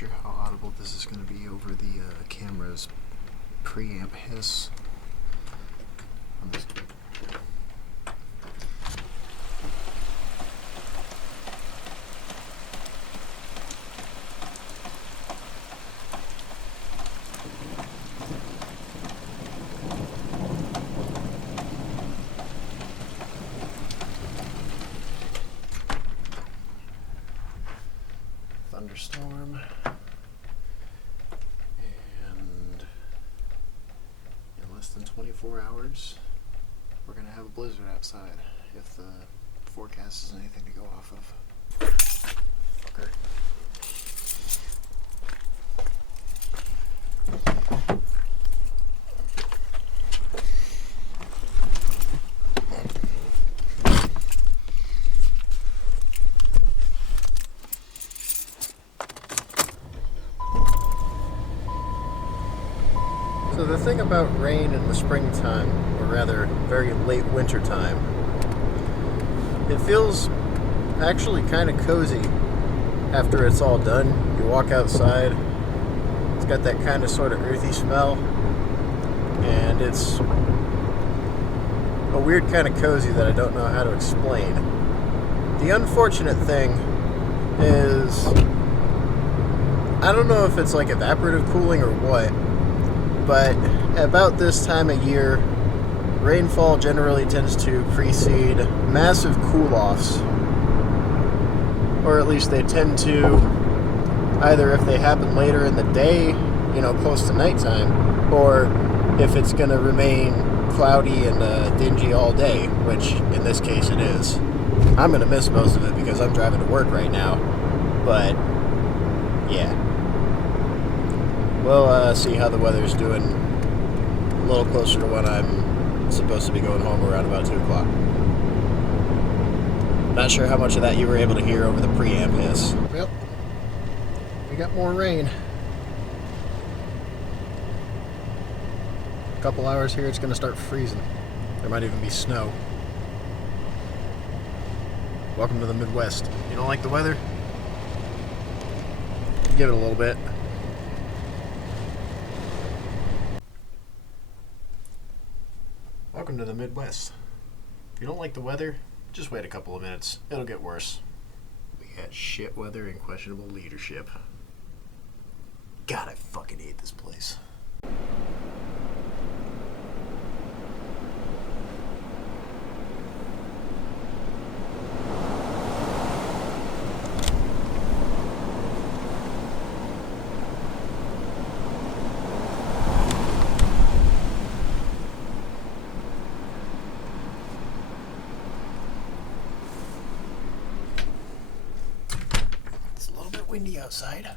sure how audible this is going to be over the camera's preamp hiss. Thunderstorm, and in less than 24 hours we're going to have a blizzard outside, if the forecast is anything to go off of. Fucker. So the thing about rain in the springtime, or rather very late winter time, it feels actually kind of cozy after it's all done. You walk outside, it's got that kind of sort of earthy smell, and it's a weird kind of cozy that I don't know how to explain. The unfortunate thing is, I don't know if it's like evaporative cooling or what, but about this time of year, rainfall generally tends to precede massive cool-offs, or at least they tend to, either if they happen later in the day, you know, close to nighttime, or if it's going to remain cloudy and dingy all day, which in this case it is. I'm going to miss most of it because I'm driving to work right now, but yeah. We'll see how the weather's doing a little closer to when I'm supposed to be going home, around about 2 o'clock. Not sure how much of that you were able to hear over the preamp hiss. Well, we got more rain. A couple hours here, it's going to start freezing. There might even be snow. Welcome to the Midwest. You don't like the weather? Give it a little bit. Welcome to the Midwest. If you don't like the weather, just wait a couple of minutes. It'll get worse. We got shit weather and questionable leadership. God, I fucking hate this place. Windy outside.